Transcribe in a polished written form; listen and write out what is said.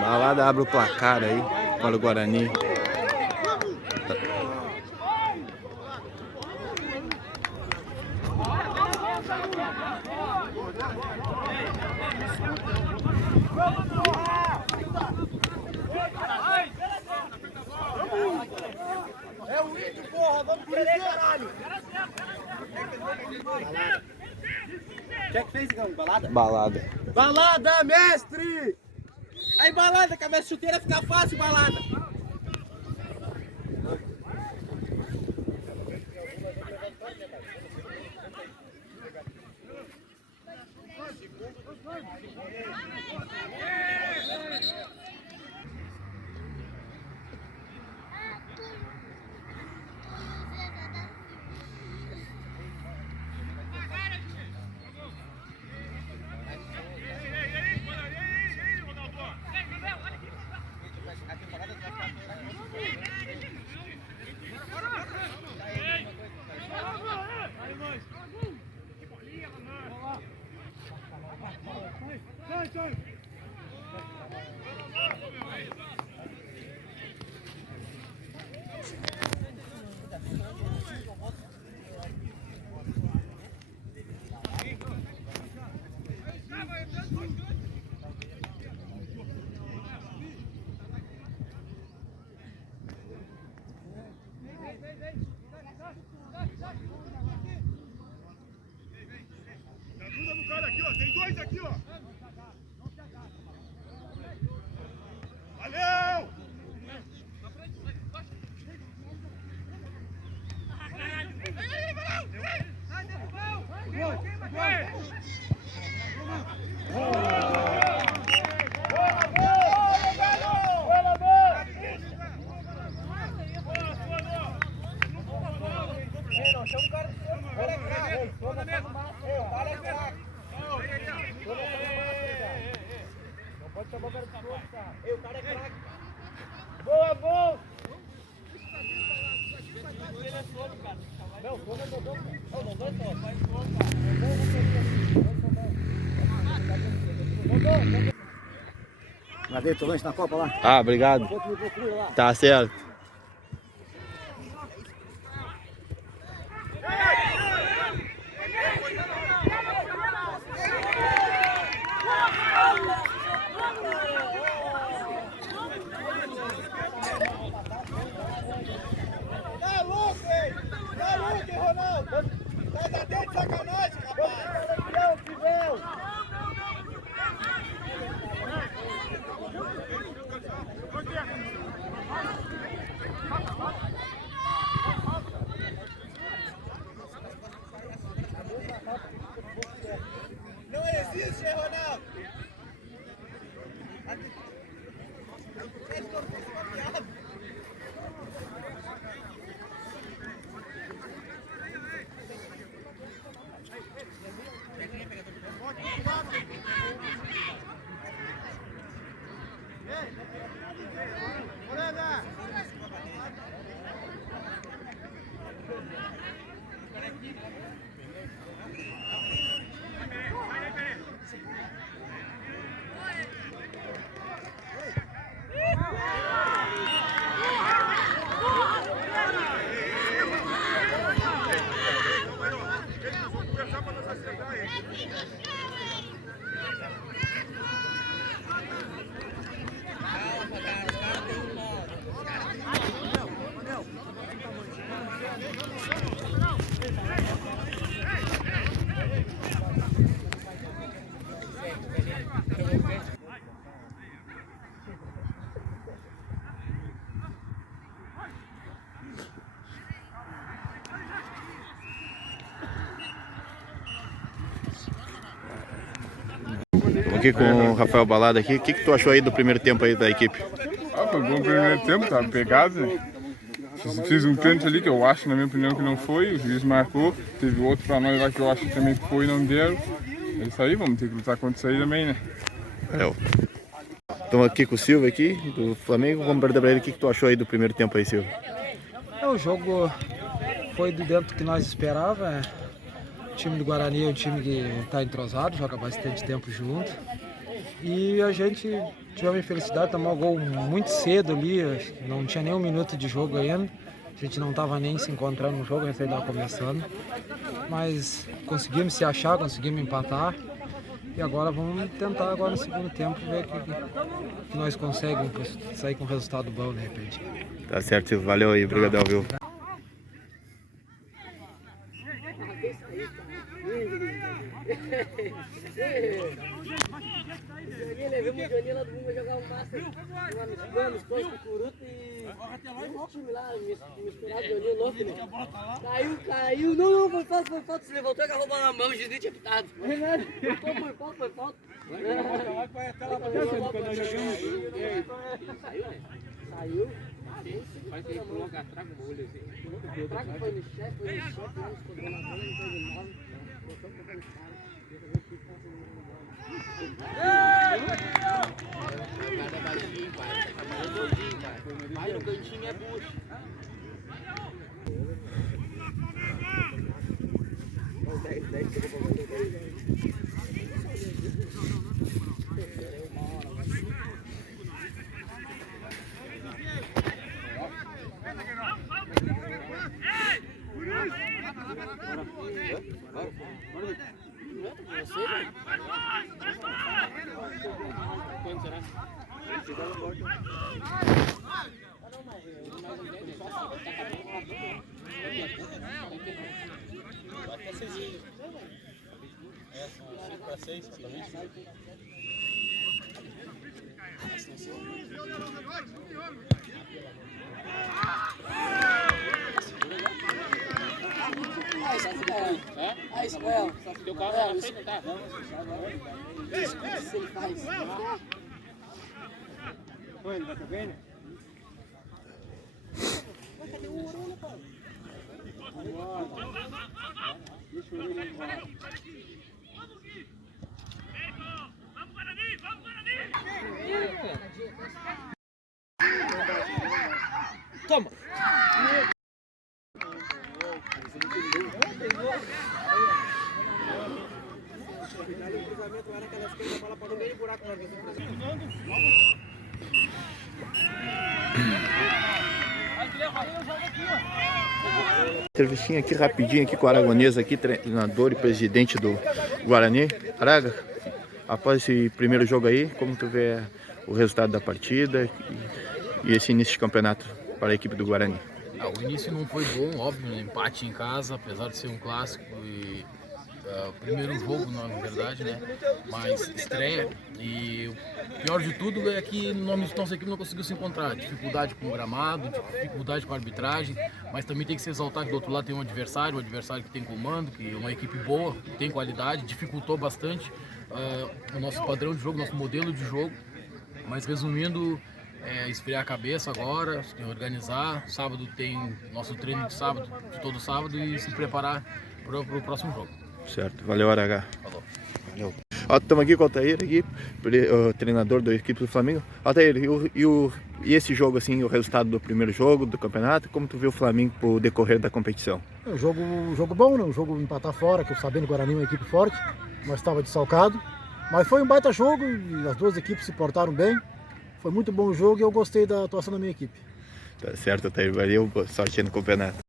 Balada abre o placar aí para o Guarani. É o índio, porra! Vamos querer, caralho! Quem é que fez, Igão? Balada? Balada. Balada, mestre! Aí, balada, que a minha chuteira fica fácil, balada! Ajuda no cara aqui, ó. Tem dois aqui, ó. Valeu! Boa, bom! Vai ver, tu lanche na Copa lá? Ah, obrigado. Tá certo. Tá louco, hein? Tá louco, hein, Ronaldo? Tá dentro de sacanagem, rapaz! Não existe, hein, Ronaldo? Estamos aqui com o Rafael Balada aqui. O que tu achou aí do primeiro tempo aí da equipe? Foi bom o primeiro tempo, tava pegado, né? Fiz um pênalti ali que eu acho, na minha opinião, que não foi, o juiz marcou. Teve outro pra nós lá que eu acho também que foi e não deram. É isso aí, vamos ter que lutar contra isso aí também, né? Estamos aqui com o Silva aqui, do Flamengo. Vamos perguntar pra ele o que tu achou aí do primeiro tempo aí, Silva. O jogo foi do dentro do que nós esperávamos. O time do Guarani é um time que está entrosado, joga bastante tempo junto. E a gente tivemos a infelicidade de tomar o gol muito cedo ali, não tinha nem um minuto de jogo ainda. A gente não estava nem se encontrando no jogo, a gente estava começando. Mas conseguimos se achar, conseguimos empatar. E agora vamos tentar agora no segundo tempo ver que nós conseguimos sair com um resultado bom de repente. Tá certo, Silvio. Valeu aí, brigadão, viu? Levamos o Joninho lá do mundo a jogar um massa, nos pães com curuta e um time lá, misturado, Joninho louco, né? Caiu, não, foi falta, se levantou e agarrou a bola na mão, o juiz tinha pitado. Foi falta. Saiu. Faz que ele coloca atraco no olho assim. O atraco foi no chefe, não escondeu na bola, não teve nome. Botou pra aquele cara. Cada baixinho, pai. Trabalhou todinho, pai. Mas no cantinho é bucho. Israel. Teu carro tá na frente, tá? Escuta se ele faz. Oi, ele vai tá bem, né? Cadê o Orelha, pai? Deixa o Orelha embora. Vamos, Guarani! Vamos, Guarani! Toma! Entrevistinha aqui rapidinho aqui com o Aragonês, aqui, treinador e presidente do Guarani. Araga, após esse primeiro jogo aí, como tu vê o resultado da partida e esse início de campeonato para a equipe do Guarani? O início não foi bom, óbvio, né? Empate em casa, apesar de ser um clássico e primeiro jogo, na verdade, né? Mas estreia, e o pior de tudo é que nossa equipe não conseguiu se encontrar. Dificuldade com o gramado, dificuldade com a arbitragem, mas também tem que se exaltar que do outro lado tem um adversário que tem comando, que é uma equipe boa, que tem qualidade, dificultou bastante o nosso padrão de jogo, nosso modelo de jogo. Mas resumindo, esfriar a cabeça agora, organizar. Sábado tem nosso treino de todo sábado, e se preparar para o próximo jogo. Certo, valeu, Araga. Falou. Valeu. Estamos aqui com o Altair, aqui, o treinador da equipe do Flamengo. Altair, e esse jogo, assim, o resultado do primeiro jogo do campeonato, como tu viu o Flamengo pro decorrer da competição? É um jogo bom, né? Um jogo empatar fora, que eu sabendo que o Guarani é uma equipe forte, mas estava desfalcado. Mas foi um baita jogo e as duas equipes se portaram bem. Foi muito bom o jogo e eu gostei da atuação da minha equipe. Tá certo, Altair, valeu, boa sorte aí no campeonato.